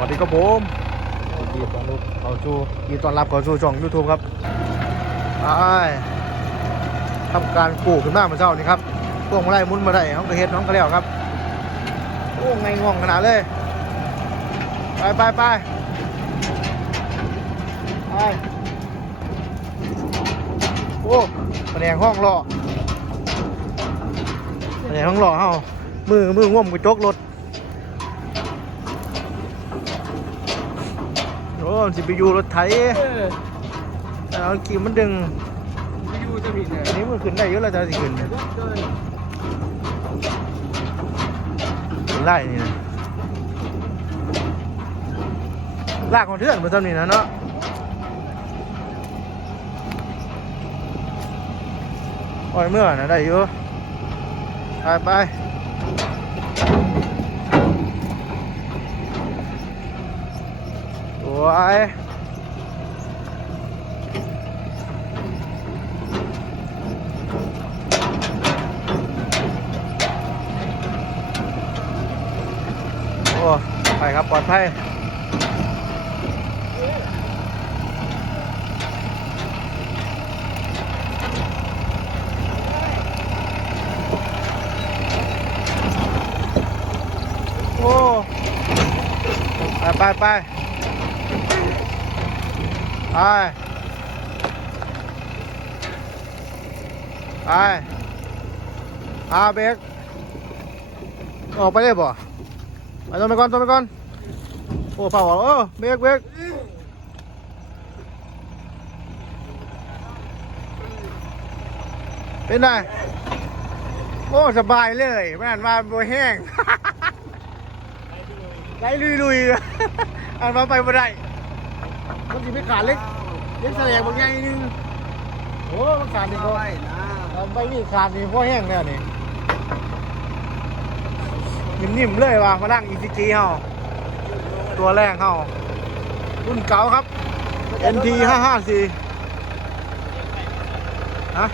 วัสดีครับผมยินดีต้อนรับเข้าสู่ยินดีต้อนรับเข้าสู่ช่อง YouTube ครับไปทำการปลูกขึ้นมาเมื่อเช้านี้ครับพวกมาได้มุนมาได้ห้องกระเฮ็ดห้องกระเลี้ยวครับโอ้ไงง่วงขนาดเลย ไปไปไปไปโอ้แผนงห้องรอแผนงห้องรอเฮามือมือง่วมกระจกรถ อ้มันสิไปอยู่รถไถเอาขี่มันดึงยูจะมีเนี่ยอันนี้มันขึ้นได้เยอะแล้วจะสิขึ้นเนี่ยขึ้นไล่นี่นะลากของเทือนมาตอนนี้นะเนาะโอ้ยเมื่อนะได้อยู่ไปไป โอ้ยโอ้ไปครับปลอดภัยโอ้ ไปไปไป ไปไปอาเบรกออกไปได้บ่ไปต้นไปก่อนต้นไปก่อนโอ้เผาเออเบรกเบรกเป็นไงโอ้สบายเลยไม่อ่านมาบัวแห้งไลลุยลุยๆอ่านมาไปบ่ได้ มันจะไม่ขาดเล็กเล็กแสลงบางอย่างนึงโอ้มันขาดนี่ก็ไปนะเอาไปนี่ขาดนี่พอแห้งแล้วนี่นิ่มๆเลยว่ะมานั่งอีซีจีเฮาตัวแรงเฮารุ่นเก่าครับ NT 554ฮะ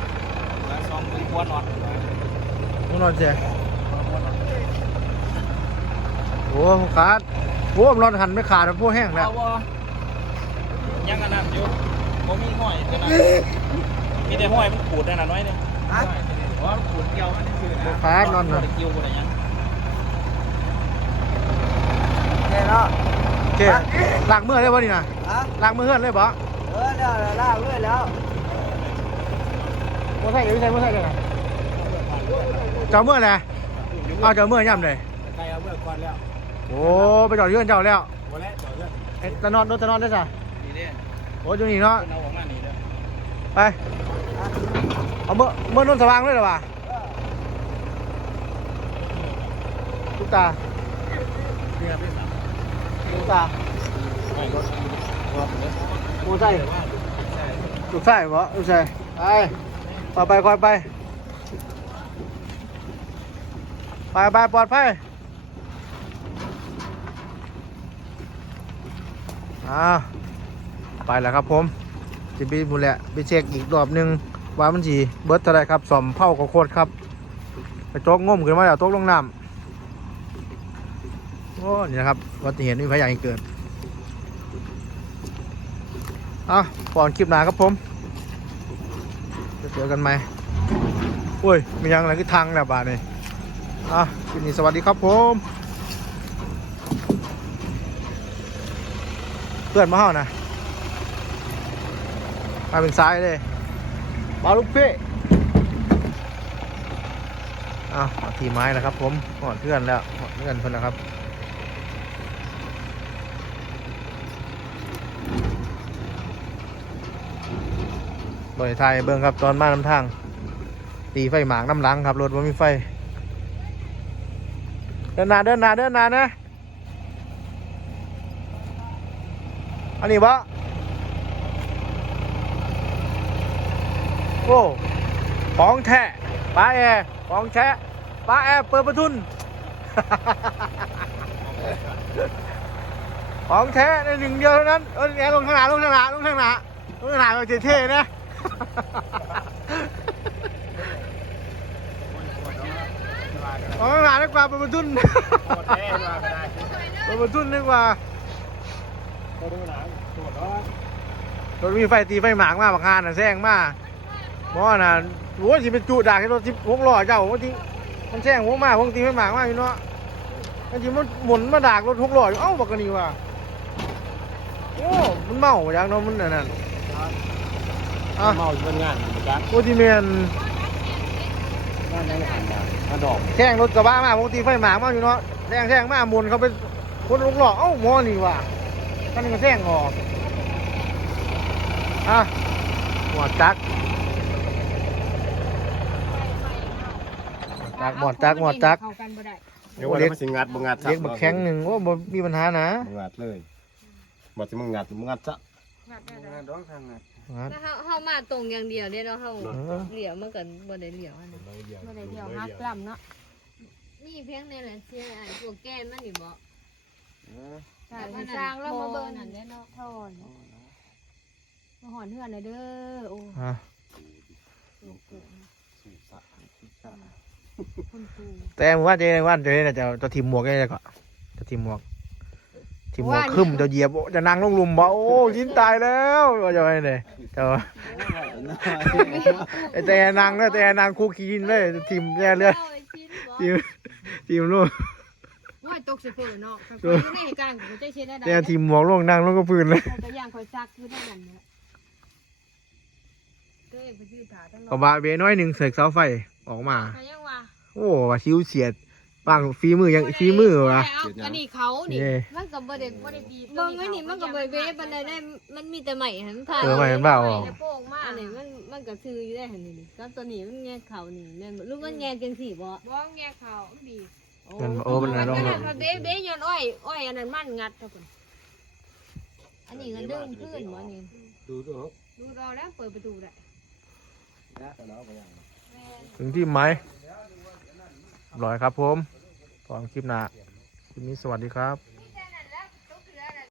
ซองเป็นหัวนอนมึงนอนเจ๊โอ้ขาดโอ้มนนอนหันไม่ขาดมันพวกแห้งแล้วเอาวะ ยังอันนั้นอยู่ผมมีห้อยเท่านั้นมีแต่ห้อยมันขูดได้น่ะน้อยเนี่ยเพราะขูดเกี่ยวมันคือนะขาดนอนนะนะเกี่ยวอะไรยังแค่เนาะโอเคล้างมือได้ป่ะนี่นะฮะล้างมือเฮือนเลยป่ะเออเดี๋ยวเดี๋ยวลากเรื่อยแล้วโมใส่เดี๋ยวไม่ใส่โมใส่เลยนะเจ้าเมื่อไหร่เอาเจ้าเมื่อย่ำเลยใครเอาเมื่อก่อนแล้วโอ้ไปจอดเยื่อนเจ้าแล้ววันแรกต่อเรื่องไอ้ตะนอนรถตะนอนได้จ้ะนี่ เนี่ยโอ้อยู่นี่เนาะเอาออกมานี่เลยไปเอาเมื่อเมื่อนนสว่างเลยเหรอวะทุกตาเรียบร้อยทุกตาไม่รถรถเลยโมใส่ลูกใส่บ่ลูกใส่ไปไปไปคอยไปไปไปปลอดภัยอ่า ไปแล้วครับผมจะบีบุแหละไปเช็คอีกรอบหนึงว่ามันสีเบิร์ดเท่าไรครับสอมเผาข้าวโคตรครับไปโจกง่มขึ้นมาแล้วโจกลงน้ำโอ้นี่นะครับวัติเหตุไม่มีพยานเกิดอะก่อนคลิปหนาครับผมจะเจอกันไหมโอ้ยมียังอะไรคือทางแล้วบาทนี่อะคลิปนี้สวัสดีครับผมเพื่อนมาเฮานะ มาเป็นซ้ายเลย มาลูกเป้อะมาทีไม้แล้วครับ ผมหอดเพื่อนแล้วหอดเพื่อนเพื่อนนะครับบริไทยเบิ่งครับตอนมาน้ำทาง ตีไฟหมากน้ำหลังครับรถว่ามีไฟ เดินนาเดินนาเดินนานะ อันนี้วะ โอ้ของแท้ป้าแอร์ของแท้ป้าแอร์เปิดประทุน ของแท้ในหนึ่งเดียวเท่านั้นเออแอร์ลงข้างหน้าลงข้างหน้าลงข้างหน้าลงข้างหน้าแบบเท่ๆนะเอาข้างหน้าดีกว่าเปิดประทุนโคตรแท้มาก็ได้เปิดประทุนดีกว่าก็ดูหนังตรวจแล้วรถมีไฟตีไฟหมางมาบางงานน่ะแซงมา หมอน่ะรู้ว่าสิเป็นจุดากให้รถที่วงล้อเจ้าบางทีมันแซงวงมาบางทีไฟหมางมาอยู่เนาะบางทีมันหมุนมาดากรถหกล้ออยู่เอ้าบักกะนี่ว่ะโอ้มันเมาอย่างเนาะมันนั่นน่ะอะเมาอยู่บนงานเหมือนกันโอทีเมนงานยังหันมามาดอกแข่งรถกระบะมาปกติไฟหมากมาอยู่เนาะแซงแซงมาหมุนเขาเป็นคนลุกหลอกเอ้าหมอนี่ว่ะท่านนก็แซงออกอะหมอดจัก จักหมอดจักหมอดจัก เข้ากันบ่ได้เดี๋ยววันนี้มันสิงัดบ่งัดเล็กบักแข็งหนึ่งว่าบ่มีปัญหานะบ่งัดเลยบ่สิมึงงัดมึงงัดซะงัดได้งานร้องทางงานงัด ถ้าเฮาเฮามาตรงอย่างเดียวเด้เนาะเฮาเออ เหลียวมันก็บ่ได้เหลียวอันนั้นบ่ได้เดียวฮักลำเนาะมีเพียงในแหละเสียไอ้พวกแก้มมันนี่บ่ใช่สร้างแล้วมาเบิ่งนั่นเด้เนาะทอนมาหอนเฮือนเลยเด้อโอ้อะ คุณครูแต่ผมว่าเจ๊ว่าเจ๊น่ะจะจะทีมหมวกได้ก่อนจะทีมหมวกทีมหมวกคึมจะเหยียบจะนั่งลงหลุมบ่โอ้ยินตายแล้วว่าจะไปไหนแต่ว่าไอ้แต่นางเลยแต่นางคู่คีนเลยทีมแย่เลือดเอาไอ้ชิ้นบ่ทีมทีมลูกว่าตกสิเพิ่นเนาะก็อยู่ในเหตุการณ์ก็จะเช็ดได้แต่ทีมหมวกลงนั่งลงก็พื้นเลยแต่ย่างคอยซักอยู่ได้นั่นเนี่ยก็เองไปซื้อถาทั้งเอาบาเบน้อยหนึ่งเสกเสาไฟออกมาใครยังว่า โอ้ว่าชิวเฉียดบางฝีมือยังฝีมือวะอันนี้เขานี่เย่มันก็บ่ได้บ่ได้ดีเบิ่งไอ้นี่มันก็บ่ได้เวปานใดได้มันมีแต่ใหม่หั่นผ่านเออไม่เห็นเปล่าจะโป่งมาอักนนี้มันมันก็ซื้ออยู่ได้หั่นนี่กับตัวนี้มันแยกเขานี่แม่นบ่หรือมันแยกจังซี่บ่บ้องแง่เขาดีมันโอ้มันอะไรมัร้องนเลก็ยได้เบ๊เบ๊ย้อนอ้อยอ้อยอันนั้นมันงัดทุกคนอันนี้ก็ดึงขึ้นบ่นี่ดูดูดูรอแล้วเปิดประตูได้ถึงที่ไหม ร้อยครับผมพร้อมคลิปหน้าคลิปนี้สวัสดีครับ